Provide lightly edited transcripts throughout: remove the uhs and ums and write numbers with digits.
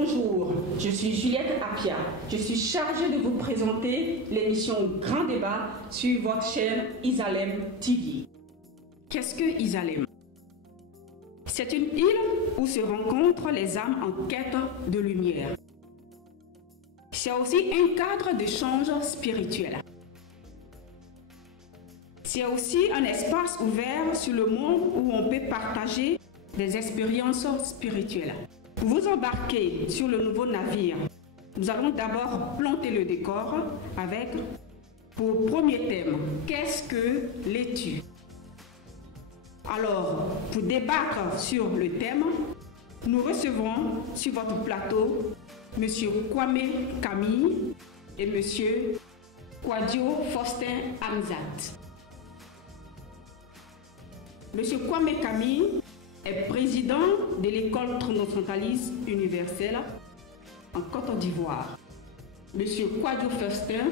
Bonjour, je suis Juliette Apia. Je suis chargée de vous présenter l'émission Grand Débat sur votre chaîne Isalem TV. Qu'est-ce que Isalem? C'est une île où se rencontrent les âmes en quête de lumière. C'est aussi un cadre d'échange spirituel. C'est aussi un espace ouvert sur le monde où on peut partager des expériences spirituelles. Pour vous embarquer sur le nouveau navire, nous allons d'abord planter le décor avec, pour premier thème, qu'est-ce que l'étude? Alors, pour débattre sur le thème, nous recevrons sur votre plateau M. Kwame Camille et M. Kwadio Faustin Hamzat. M. Kwame Camille est président de l'école transcendentaliste universelle en Côte d'Ivoire. M. Kwadio Faustin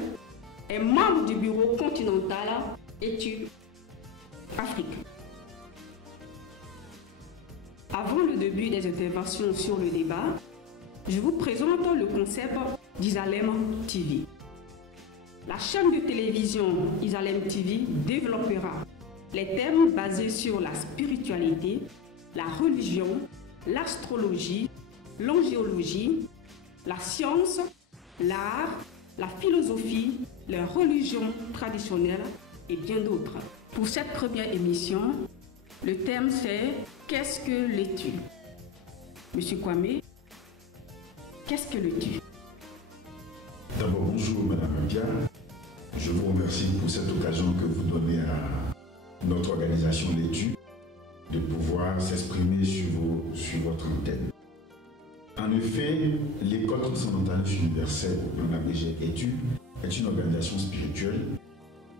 est membre du bureau continental Études Afrique. Avant le début des interventions sur le débat, je vous présente le concept d'Isalem TV. La chaîne de télévision Isalem TV développera les thèmes basés sur la spiritualité, la religion, l'astrologie, l'angiologie, la science, l'art, la philosophie, les religions traditionnelles et bien d'autres. Pour cette première émission, le thème c'est « Qu'est-ce que l'étude ?» Monsieur Kwame, qu'est-ce que l'étude? D'abord, bonjour Madame Apia. Je vous remercie pour cette occasion que vous donnez à notre organisation l'étude de pouvoir s'exprimer sur votre antenne. En effet, l'école transcendentaliste universelle, en abrégé études, est une organisation spirituelle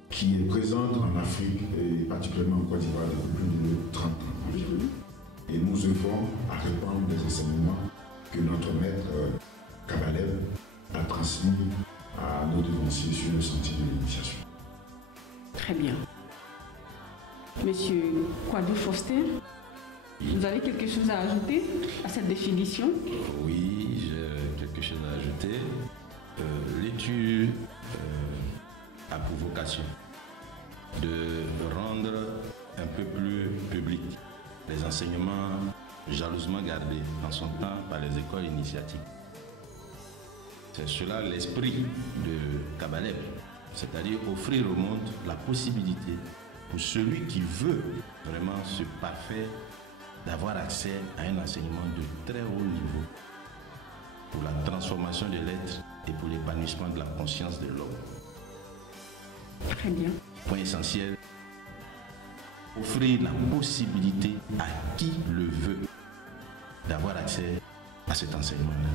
qui est présente en Afrique et particulièrement en Côte d'Ivoire depuis plus de 30 ans. Et nous œuvrons à répandre des enseignements que notre maître Kabalev a transmis à nos devanciers sur le sentier de l'initiation. Très bien. Monsieur Kwadio Faustin, vous avez quelque chose à ajouter à cette définition? Oui, j'ai quelque chose à ajouter. L'étude a pour vocation de rendre un peu plus public les enseignements jalousement gardés en son temps par les écoles initiatiques. C'est cela l'esprit de Kabalev, c'est-à-dire offrir au monde la possibilité pour celui qui veut vraiment se parfaire d'avoir accès à un enseignement de très haut niveau pour la transformation de l'être et pour l'épanouissement de la conscience de l'homme. Très bien. Point essentiel, offrir la possibilité à qui le veut d'avoir accès à cet enseignement-là,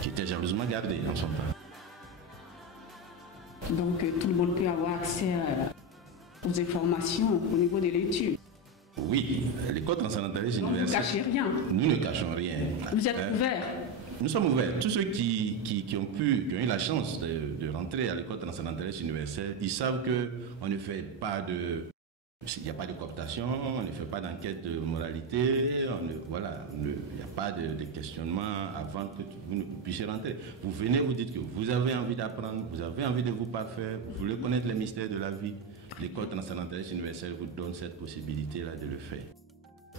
qui était jalousement gardé en son temps. Donc tout le monde peut avoir accès aux informations au niveau de l'étude. Oui, l'école transcendentaliste universelle. Vous ne cachez rien. Nous ne cachons rien. Vous êtes ouverts. Nous sommes ouverts. Tous ceux qui ont eu la chance de rentrer à l'école transcendentaliste universelle, ils savent qu'on ne fait pas de... Il n'y a pas de cooptation, on ne fait pas d'enquête de moralité, voilà, il n'y a pas de questionnement avant que vous ne puissiez rentrer. Vous venez, vous dites que vous avez envie d'apprendre, vous avez envie de vous parfaire, vous voulez connaître les mystères de la vie. L'école transcendentaliste universelle vous donne cette possibilité-là de le faire.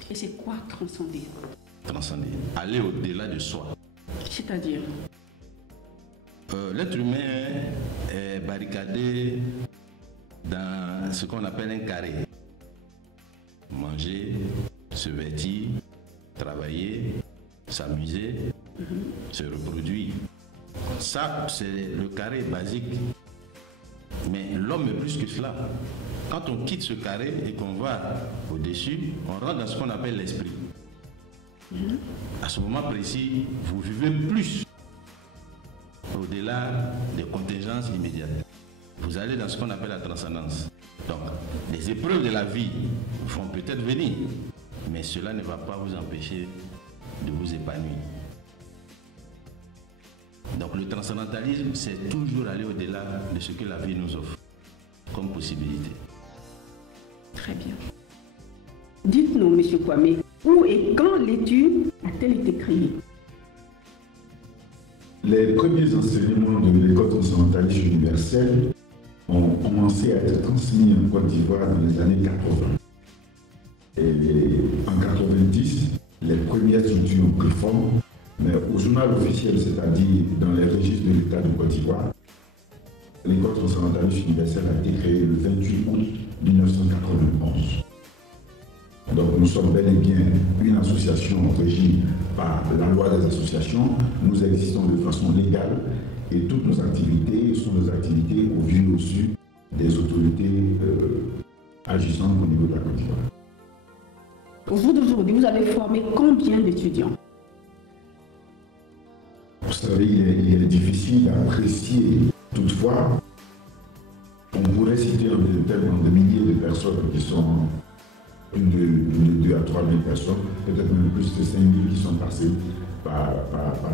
Et c'est quoi transcender? Transcender, aller au-delà de soi. C'est-à-dire? L'être humain est barricadé dans ce qu'on appelle un carré. Manger, se vêtir, travailler, s'amuser, se reproduire. Ça, c'est le carré basique. Mais l'homme est plus que cela. Quand on quitte ce carré et qu'on va au-dessus, on rentre dans ce qu'on appelle l'esprit. À ce moment précis, vous vivez plus au-delà des contingences immédiates. Vous allez dans ce qu'on appelle la transcendance. Donc, les épreuves de la vie vont peut-être venir, mais cela ne va pas vous empêcher de vous épanouir. Donc, le transcendantalisme, c'est toujours aller au-delà de ce que la vie nous offre comme possibilité. Très bien. Dites-nous, M. Kwame, où et quand l'étude a-t-elle été créée? Les premiers enseignements de l'école transcendentaliste universelle ont commencé à être transmis en Côte d'Ivoire dans les années 80. Et en 90, les premières structures ont pris forme, mais au journal officiel, c'est-à-dire dans les registres de l'État de Côte d'Ivoire, l'école transcendentaliste universelle a été créée le 28 août 1991. Donc nous sommes bel et bien une association régie par la loi des associations. Nous existons de façon légale et toutes nos activités sont des activités au vu et au su des autorités agissantes au niveau de la Côte d'Ivoire. Au jour d'aujourd'hui, vous avez formé combien d'étudiants? Vous savez, il est difficile d'apprécier. Toutefois, on pourrait citer des milliers de personnes qui sont une de 2 à 3 000 personnes, peut-être même plus de 5 000 qui sont passées par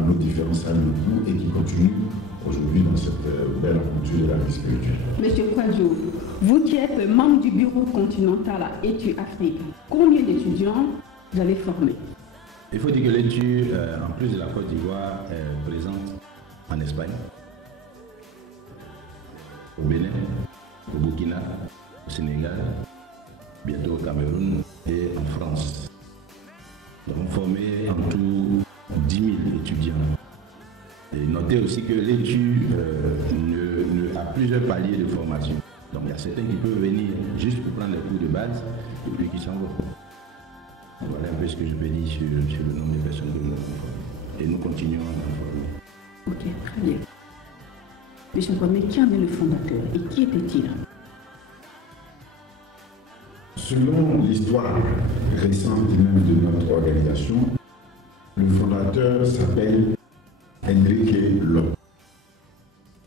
nos différents salles de cours et qui continuent aujourd'hui dans cette belle aventure de la vie spirituelle. Monsieur Kwadjo, vous qui êtes membre du bureau continental à Études Afrique, combien d'étudiants vous avez formés? Il faut dire que l'étude, en plus de la Côte d'Ivoire, est présente en Espagne, au Bénin, au Burkina, au Sénégal, bientôt au Cameroun et en France. Nous avons formé en tout 10 000 étudiants. Et notez aussi que l'étude a plusieurs paliers de formation. Donc il y a certains qui peuvent venir juste pour prendre les cours de base et puis qui s'en vont. Voilà un peu ce que je peux dire sur le nombre de personnes que nous avons formées. Et nous continuons à en former. Ok, très bien. Monsieur Kwame, qui en est le fondateur et qui était-il? Selon l'histoire récente même de notre organisation, le fondateur s'appelle Enrique Lop,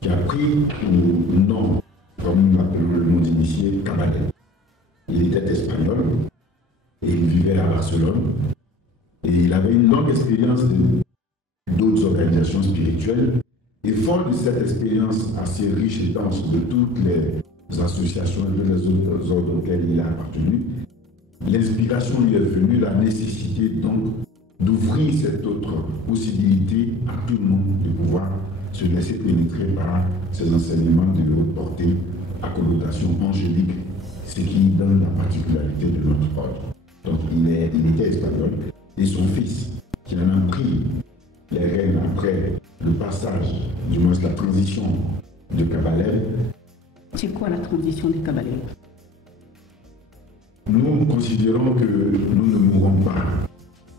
qui a pris pour nom, comme nous l'appelons le nom d'initié, Cabaleb. Il était espagnol et il vivait à Barcelone. Et il avait une longue expérience d'autres organisations spirituelles. Et fort de cette expérience assez riche et dense de toutes les associations et de les autres ordres auxquels il a appartenu, l'inspiration lui est venue, la nécessité donc d'ouvrir cette autre possibilité à tout le monde de pouvoir se laisser pénétrer par ces enseignements de haute portée à connotation angélique, ce qui donne la particularité de notre ordre. Donc il était espagnol et son fils, qui en a pris les rênes après le passage, du moins la transition de Cabaleb. C'est quoi la transition de Cabaleb? Nous considérons que nous ne mourrons pas.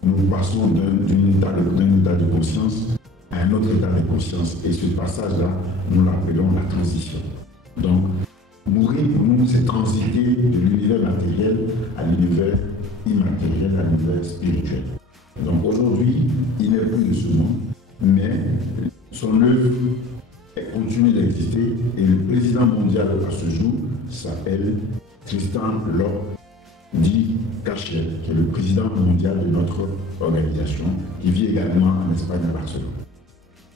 Nous passons d'un état de conscience à un autre état de conscience. Et ce passage-là, nous l'appelons la transition. Donc, mourir pour nous, c'est transiter de l'univers matériel à l'univers immatériel, à l'univers spirituel. Donc aujourd'hui, il n'est plus de ce monde, mais son œuvre continue d'exister et le président mondial à ce jour s'appelle Tristan Lop dit Cachel, qui est le président mondial de notre organisation, qui vit également en Espagne à Barcelone.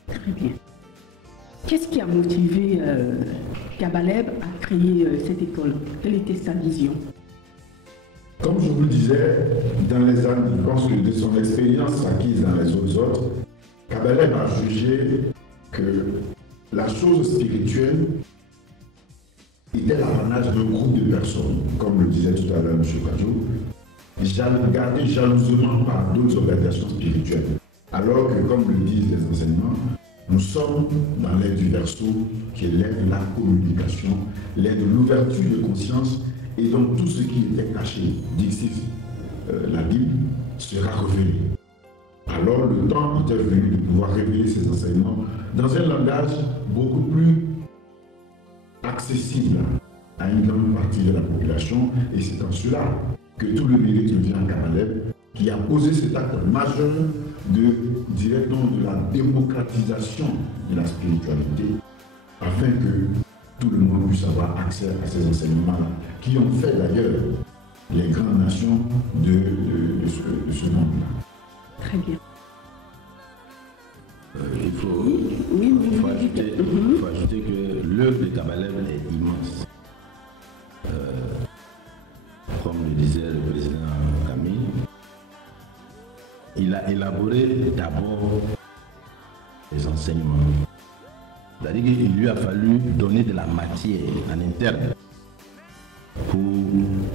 Très bien. Qu'est-ce qui a motivé Cabaleb à créer cette école? Quelle était sa vision? Comme je vous le disais, dans les années, je pense que de son expérience acquise dans les autres ordres, Cabaleb a jugé que la chose spirituelle était l'apanage d'un groupe de personnes, comme le disait tout à l'heure M. Kwadjo, gardé jalousement par d'autres organisations spirituelles. Alors que, comme le disent les enseignements, nous sommes dans l'ère du Verseau, qui est l'ère de la communication, l'ère de l'ouverture de conscience, et donc tout ce qui était caché, d'ici la Bible, sera révélé. Alors le temps était venu de pouvoir révéler ces enseignements dans un langage beaucoup plus accessible à une grande partie de la population, et c'est en cela que tout le mérite revient à Cabaleb, qui a posé cet acte majeur de la démocratisation de la spiritualité, afin que tout le monde puisse avoir accès à ces enseignements-là, qui ont fait d'ailleurs les grandes nations de ce monde-là. Très bien. Il faut ajouter que l'œuvre de Cabaleb est immense. Comme le disait le président Camille, il a élaboré d'abord les enseignements. C'est-à-dire qu'il lui a fallu donner de la matière en interne pour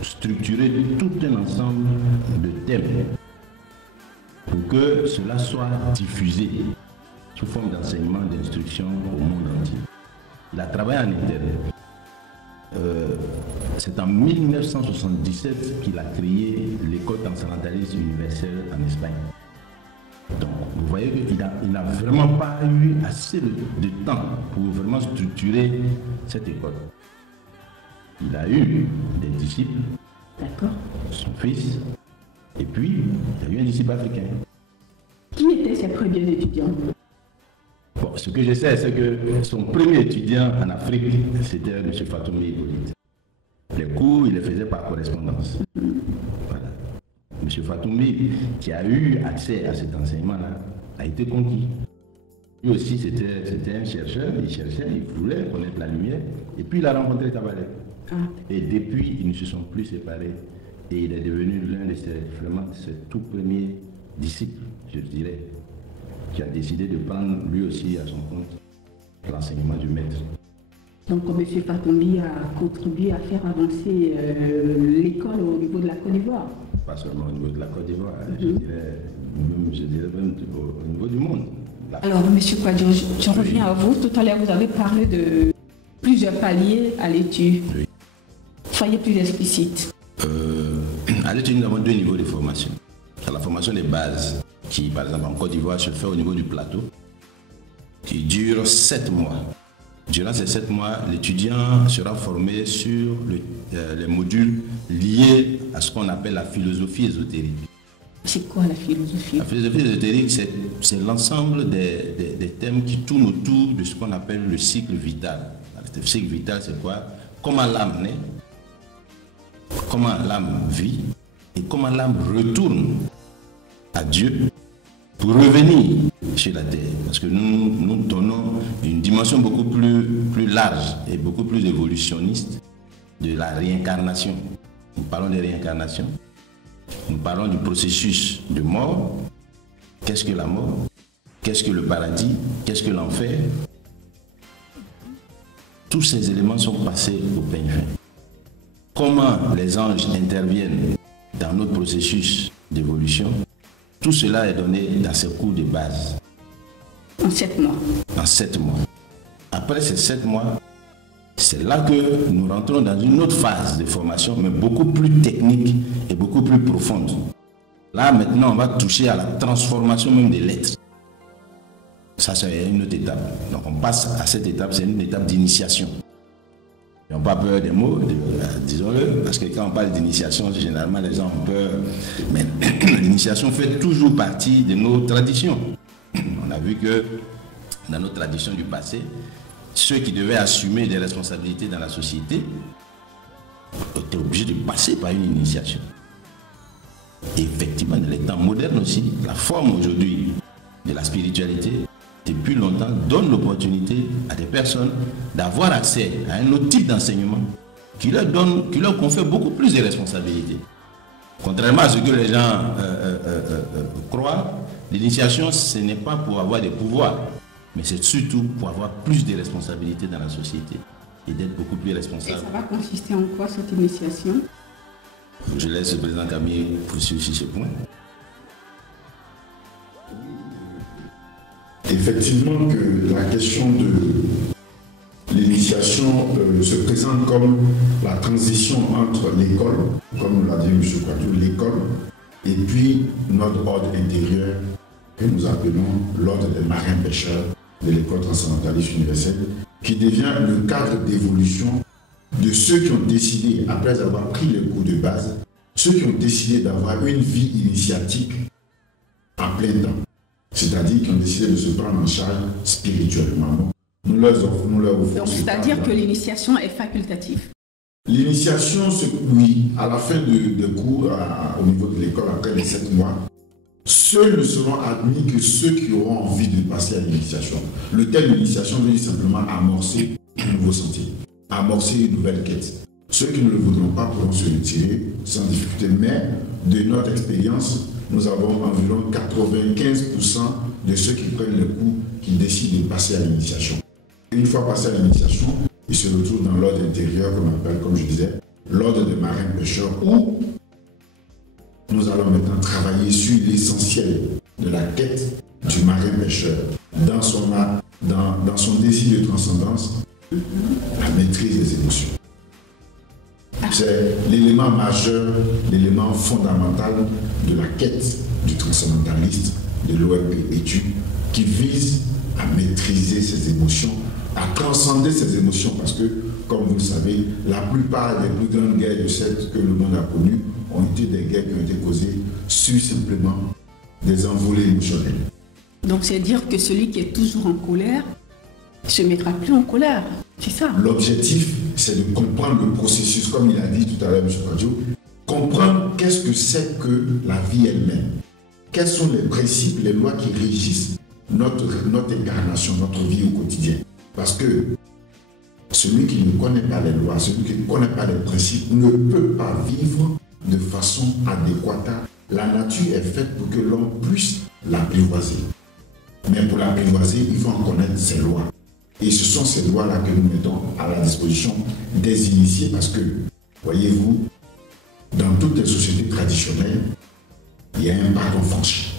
structurer tout un ensemble de thèmes pour que cela soit diffusé sous forme d'enseignement, d'instruction au monde entier. Il a travaillé en interne. C'est en 1977 qu'il a créé l'école transcendentaliste universelle en Espagne. Donc, vous voyez qu'il n'a vraiment pas eu assez de temps pour vraiment structurer cette école. Il a eu des disciples, son fils, et puis il a eu un disciple africain. Qui étaient ses premiers étudiants? Bon, ce que je sais, c'est que son premier étudiant en Afrique, c'était M. Fatoumbi Hippolyte. Les cours, il les faisait par correspondance. Voilà. M. Fatoumbi, qui a eu accès à cet enseignement-là, a été conquis. Lui aussi, c'était un chercheur, il cherchait, il voulait connaître la lumière, et puis il a rencontré Tabaré. Et depuis, ils ne se sont plus séparés, et il est devenu l'un de ses tout premiers disciples, je dirais, qui a décidé de prendre lui aussi à son compte l'enseignement du maître. Donc M. Fatoumbi a contribué à faire avancer l'école au niveau de la Côte d'Ivoire. Pas seulement au niveau de la Côte d'Ivoire, je dirais même au niveau du monde. Alors M. Kouadio, je reviens à vous. Tout à l'heure, vous avez parlé de plusieurs paliers à l'étude. Oui. Soyez plus explicite. À l'étude, nous avons deux niveaux de formation. La formation des bases, qui par exemple en Côte d'Ivoire se fait au niveau du plateau, qui dure 7 mois. Durant ces 7 mois, l'étudiant sera formé sur les modules liés à ce qu'on appelle la philosophie ésotérique. C'est quoi la philosophie? La philosophie ésotérique, c'est l'ensemble des thèmes qui tournent autour de ce qu'on appelle le cycle vital. Le cycle vital, c'est quoi? Comment l'âme naît, comment l'âme vit et comment l'âme retourne à Dieu pour revenir sur la terre. Parce que nous donnons une dimension beaucoup plus large et beaucoup plus évolutionniste de la réincarnation. Nous parlons de réincarnation. Nous parlons du processus de mort. Qu'est-ce que la mort? Qu'est-ce que le paradis? Qu'est-ce que l'enfer? Tous ces éléments sont passés au peigne fin. Comment les anges interviennent dans notre processus d'évolution? Tout cela est donné dans ces cours de base. En 7 mois. En 7 mois. Après ces 7 mois, c'est là que nous rentrons dans une autre phase de formation, mais beaucoup plus technique et beaucoup plus profonde. Là, maintenant, on va toucher à la transformation même des lettres. Ça, c'est une autre étape. Donc, on passe à cette étape, c'est une étape d'initiation. Ils n'ont pas peur des mots, disons-le, parce que quand on parle d'initiation, généralement les gens ont peur. Mais l'initiation fait toujours partie de nos traditions. On a vu que dans nos traditions du passé, ceux qui devaient assumer des responsabilités dans la société étaient obligés de passer par une initiation. Et effectivement, dans les temps modernes aussi, la forme aujourd'hui de la spiritualité, depuis longtemps, donne l'opportunité à des personnes d'avoir accès à un autre type d'enseignement qui leur confère beaucoup plus de responsabilités. Contrairement à ce que les gens croient, l'initiation, ce n'est pas pour avoir des pouvoirs, mais c'est surtout pour avoir plus de responsabilités dans la société et d'être beaucoup plus responsable. Et ça va consister en quoi cette initiation? Je laisse le président Camille poursuivre sur ce point. Effectivement que la question de l'initiation se présente comme la transition entre l'école, comme l'a dit M. Kouadio, l'école, et puis notre ordre intérieur que nous appelons l'ordre des marins pêcheurs de l'école transcendentaliste universelle, qui devient le cadre d'évolution de ceux qui ont décidé, après avoir pris les cours de base, ceux qui ont décidé d'avoir une vie initiatique en plein temps. C'est-à-dire qui ont décidé de se prendre en charge spirituellement. Nous leur offrons. Donc, c'est-à-dire que l'initiation est facultative. L'initiation, oui, à la fin de cours au niveau de l'école, après les 7 mois, seuls ne seront admis que ceux qui auront envie de passer à l'initiation. Le terme d'initiation veut dire simplement amorcer un nouveau sentier, amorcer une nouvelle quête. Ceux qui ne le voudront pas pourront se retirer sans difficulté, mais de notre expérience, nous avons environ 95% de ceux qui prennent le coup, qui décident de passer à l'initiation. Une fois passé à l'initiation, ils se retrouvent dans l'ordre intérieur qu'on appelle, comme je disais, l'ordre des marins-pêcheurs, où nous allons maintenant travailler sur l'essentiel de la quête du marin-pêcheur, dans son désir de transcendance, la maîtrise des émotions. C'est l'élément majeur, l'élément fondamental de la quête du transcendentaliste de l'OMP Études, qui vise à maîtriser ses émotions, à transcender ses émotions, parce que, comme vous le savez, la plupart des plus grandes guerres de celles que le monde a connues ont été des guerres qui ont été causées sur simplement des envolées émotionnelles. Donc c'est dire que celui qui est toujours en colère ne se mettra plus en colère, c'est ça? L'objectif, c'est de comprendre le processus, comme il a dit tout à l'heure, M. Kadio, comprendre qu'est-ce que c'est que la vie elle-même. Quels sont les principes, les lois qui régissent notre incarnation, notre vie au quotidien. Parce que celui qui ne connaît pas les lois, celui qui ne connaît pas les principes, ne peut pas vivre de façon adéquate. La nature est faite pour que l'homme puisse l'apprivoiser. Mais pour l'apprivoiser, il faut en connaître ses lois. Et ce sont ces lois-là que nous mettons à la disposition des initiés parce que, voyez-vous, dans toutes les sociétés traditionnelles, il y a un pardon franchi.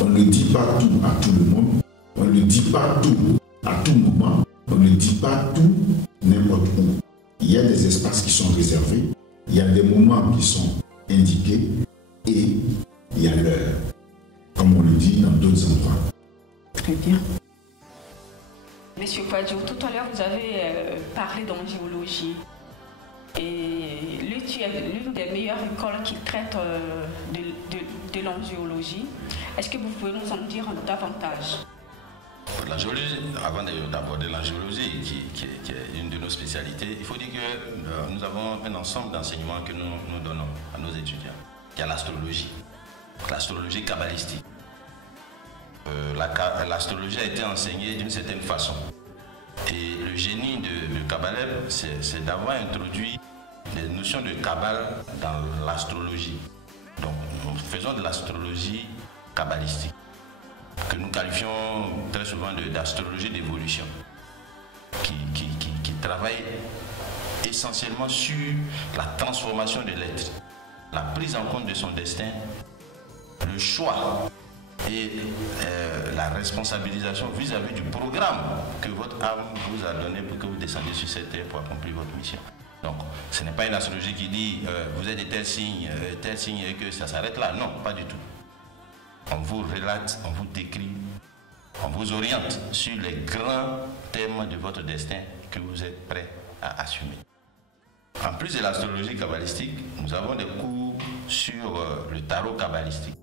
On ne dit pas tout à tout le monde, on ne dit pas tout à tout moment, on ne dit pas tout n'importe où. Il y a des espaces qui sont réservés, il y a des moments qui sont indiqués et il y a l'heure, comme on le dit dans d'autres endroits. Très bien. Monsieur Kwadjo, tout à l'heure vous avez parlé d'angéologie. Et l'UTU est l'une des meilleures écoles qui traite de l'angéologie. Est-ce que vous pouvez nous en dire davantage? L'angéologie, avant d'aborder l'angéologie, qui est une de nos spécialités, il faut dire que nous avons un ensemble d'enseignements que nous donnons à nos étudiants. Il y a l'astrologie kabbalistique. L'astrologie a été enseignée d'une certaine façon. Et le génie de Kabbalah, c'est d'avoir introduit des notions de Kabbale dans l'astrologie. Donc, nous faisons de l'astrologie kabbalistique, que nous qualifions très souvent d'astrologie d'évolution, qui travaille essentiellement sur la transformation de l'être, la prise en compte de son destin, le choix et la responsabilisation vis-à-vis du programme que votre âme vous a donné pour que vous descendiez sur cette terre pour accomplir votre mission. Donc, ce n'est pas une astrologie qui dit vous êtes de tel signe et que ça s'arrête là. Non, pas du tout. On vous relate, on vous décrit, on vous oriente sur les grands thèmes de votre destin que vous êtes prêt à assumer. En plus de l'astrologie kabbalistique, nous avons des cours sur le tarot kabbalistique.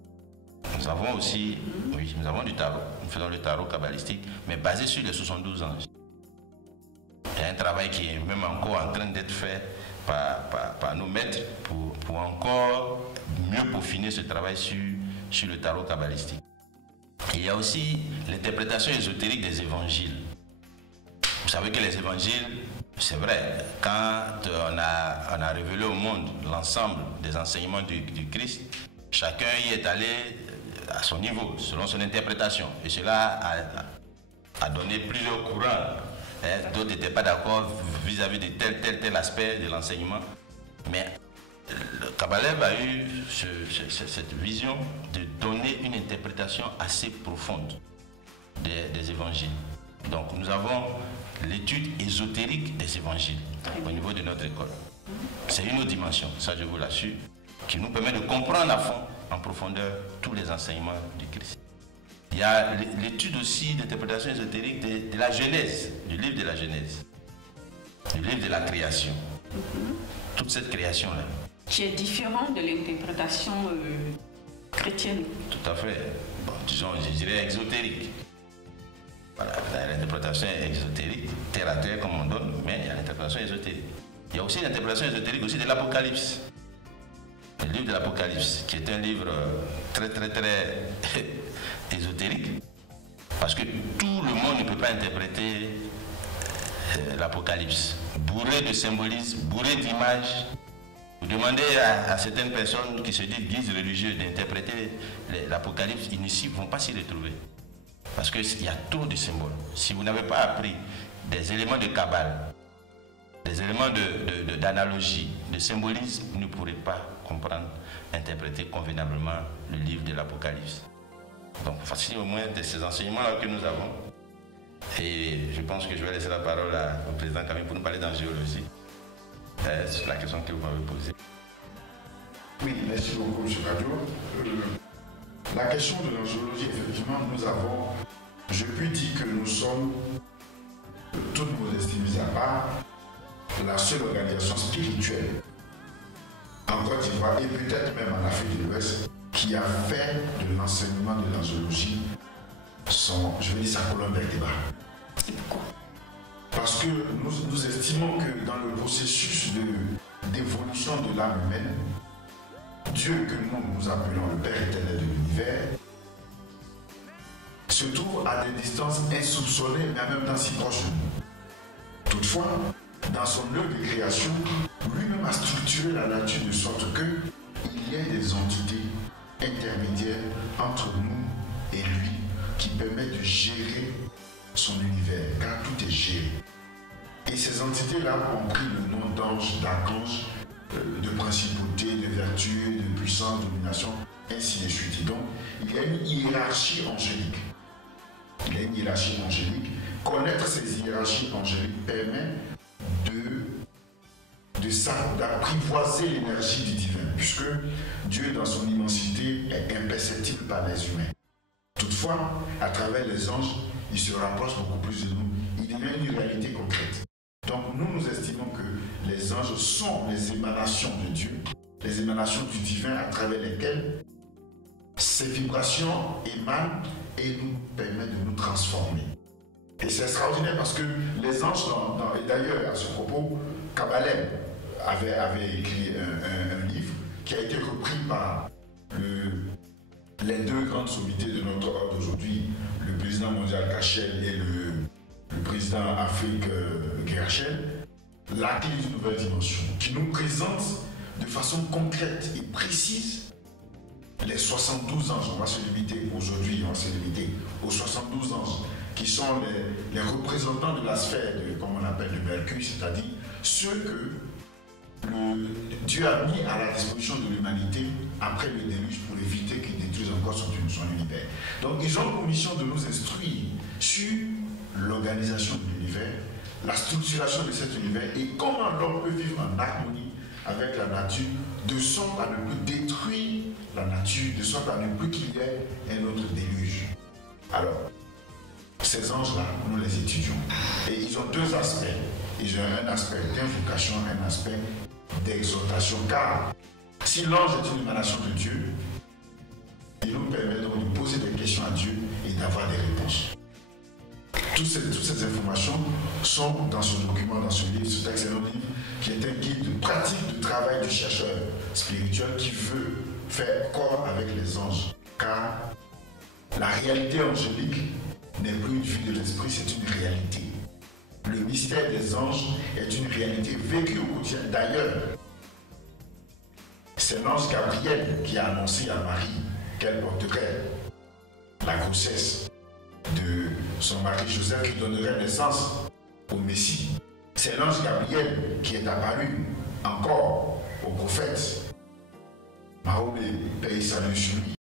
Nous avons aussi, oui, nous avons du tarot. Nous faisons le tarot kabbalistique, mais basé sur les 72 anges. Il y a un travail qui est même encore en train d'être fait par nos maîtres pour encore mieux peaufiner ce travail sur le tarot kabbalistique. Il y a aussi l'interprétation ésotérique des évangiles. Vous savez que les évangiles, c'est vrai, quand on a révélé au monde l'ensemble des enseignements du Christ, chacun y est allé à son niveau, selon son interprétation. Et cela a donné plusieurs courants. D'autres n'étaient pas d'accord vis-à-vis de tel aspect de l'enseignement. Mais le Kabbalah a eu cette vision de donner une interprétation assez profonde des évangiles. Donc nous avons l'étude ésotérique des évangiles au niveau de notre école. C'est une autre dimension, ça je vous l'assure, qui nous permet de comprendre à fond, en profondeur, tous les enseignements du Christ. Il y a l'étude aussi d'interprétation ésotérique de la Genèse, du livre de la Genèse, du livre de la création. Toute cette création-là. Qui est différente de l'interprétation chrétienne. Tout à fait. Bon, disons, je dirais exotérique. Voilà, l'interprétation exotérique, terre à terre comme on donne, mais il y a l'interprétation ésotérique. Il y a aussi l'interprétation ésotérique aussi de l'Apocalypse. Le livre de l'Apocalypse, qui est un livre très ésotérique, parce que tout le monde ne peut pas interpréter l'Apocalypse. Bourré de symbolisme, bourré d'images, Vous demandez à certaines personnes qui se disent guides religieux d'interpréter l'Apocalypse, ils ne vont pas s'y retrouver. Parce qu'il y a trop de symboles. Si vous n'avez pas appris des éléments de Kabbale, des éléments d'analogie, de symbolisme, vous ne pourrez pas comprendre, interpréter convenablement le livre de l'Apocalypse. Donc voici au moins de ces enseignements-là que nous avons. Et je pense que je vais laisser la parole au président Camille pour nous parler d'angéologie. C'est la question que vous m'avez posée. Oui, merci beaucoup, M. Kadio. La question de l'angéologie, effectivement, nous avons, je puis dire que nous sommes, toutes modesties mises à part, la seule organisation spirituelle en Côte d'Ivoire et peut-être même en Afrique de l'Ouest qui a fait de l'enseignement de l'angéologie sa colonne vertébrale. Et pourquoi? Parce que nous estimons que dans le processus d'évolution de l'âme humaine, Dieu que nous appelons le Père éternel de l'univers se trouve à des distances insoupçonnées mais en même temps si proches de nous. Toutefois, dans son œuvre de création, lui-même a structuré la nature de sorte qu'il y ait des entités intermédiaires entre nous et lui qui permettent de gérer son univers, car tout est géré. Et ces entités-là ont pris le nom d'anges, d'archanges, de principauté, de vertu, de puissance, de domination, ainsi de suite. Et donc, il y a une hiérarchie angélique. Connaître ces hiérarchies angéliques permet d'apprivoiser l'énergie du divin, puisque Dieu, dans son immensité, est imperceptible par les humains. Toutefois, à travers les anges, il se rapproche beaucoup plus de nous. Il devient une réalité concrète. Donc, nous estimons que les anges sont les émanations de Dieu, les émanations du divin à travers lesquelles ces vibrations émanent et nous permettent de nous transformer. Et c'est extraordinaire parce que les anges, et d'ailleurs à ce propos, Kabbalem avait écrit un livre qui a été repris par les deux grandes sommités de notre ordre d'aujourd'hui, le président mondial Kachel et le président Afrique Gershel, la clé d'une nouvelle dimension, qui nous présente de façon concrète et précise les 72 anges. On va se limiter aujourd'hui, aux 72 anges, qui sont les représentants de la sphère, comme on appelle le Mercure, c'est-à-dire ceux que Dieu a mis à la disposition de l'humanité après le déluge pour éviter qu'ils détruisent encore son univers. Donc ils ont pour mission de nous instruire sur l'organisation de l'univers, la structuration de cet univers et comment l'homme peut vivre en harmonie avec la nature, de sorte à ne plus détruire la nature, de sorte à ne plus qu'il y ait un autre déluge. Alors, ces anges-là, nous les étudions. Et ils ont deux aspects. Ils ont un aspect d'invocation, un aspect d'exaltation. Car si l'ange est une émanation de Dieu, il nous permet donc de poser des questions à Dieu et d'avoir des réponses. Toutes ces informations sont dans ce document, dans ce livre, cet excellent livre, qui est un guide de pratique de travail du chercheur spirituel qui veut faire corps avec les anges. Car la réalité angélique n'est plus une vue de l'esprit, c'est une réalité. Le mystère des anges est une réalité vécue au quotidien. D'ailleurs, c'est l'ange Gabriel qui a annoncé à Marie qu'elle porterait la grossesse de son mari Joseph qui donnerait naissance au Messie. C'est l'ange Gabriel qui est apparu encore au prophète Mahomet, paix et salut sur lui,